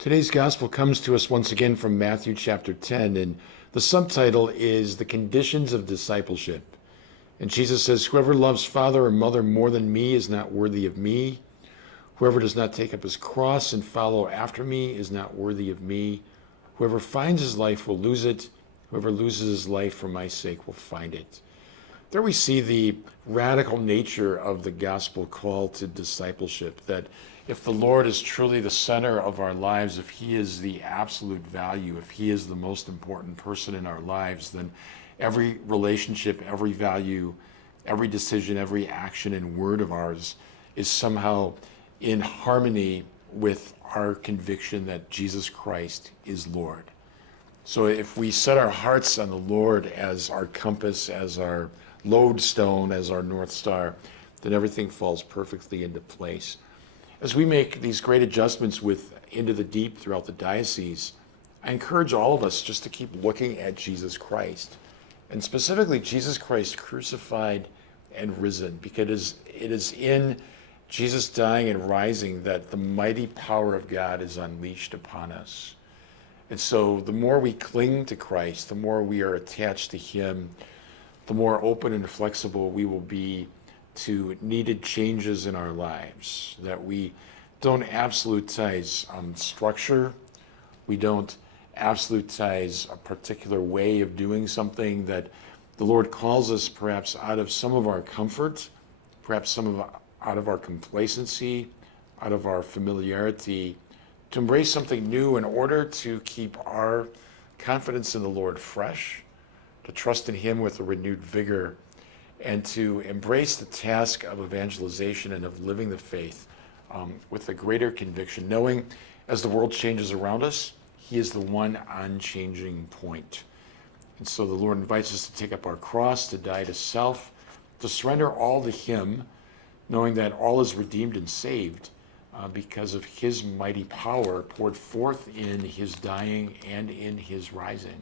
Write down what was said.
Today's gospel comes to us once again from Matthew chapter 10, and the subtitle is The Conditions of Discipleship. And Jesus says, "Whoever loves father or mother more than me is not worthy of me. Whoever does not take up his cross and follow after me is not worthy of me. Whoever finds his life will lose it. Whoever loses his life for my sake will find it." There we see the radical nature of the gospel call to discipleship, that if the Lord is truly the center of our lives, if he is the absolute value, if he is the most important person in our lives, then every relationship, every value, every decision, every action and word of ours is somehow in harmony with our conviction that Jesus Christ is Lord. So if we set our hearts on the Lord as our compass, as our lodestone, as our North Star, then everything falls perfectly into place. As we make these great adjustments with Into the Deep throughout the diocese, I encourage all of us just to keep looking at Jesus Christ, and specifically Jesus Christ crucified and risen, because it is in Jesus dying and rising that the mighty power of God is unleashed upon us. And so the more we cling to Christ, the more we are attached to him, the more open and flexible we will be to needed changes in our lives, that we don't absolutize structure, we don't absolutize a particular way of doing something, that the Lord calls us perhaps out of some of our comfort, perhaps out of our complacency, out of our familiarity, to embrace something new in order to keep our confidence in the Lord fresh, to trust in him with a renewed vigor, and to embrace the task of evangelization and of living the faith with a greater conviction, knowing as the world changes around us, he is the one unchanging point. And so the Lord invites us to take up our cross, to die to self, to surrender all to him, knowing that all is redeemed and saved because of his mighty power poured forth in his dying and in his rising.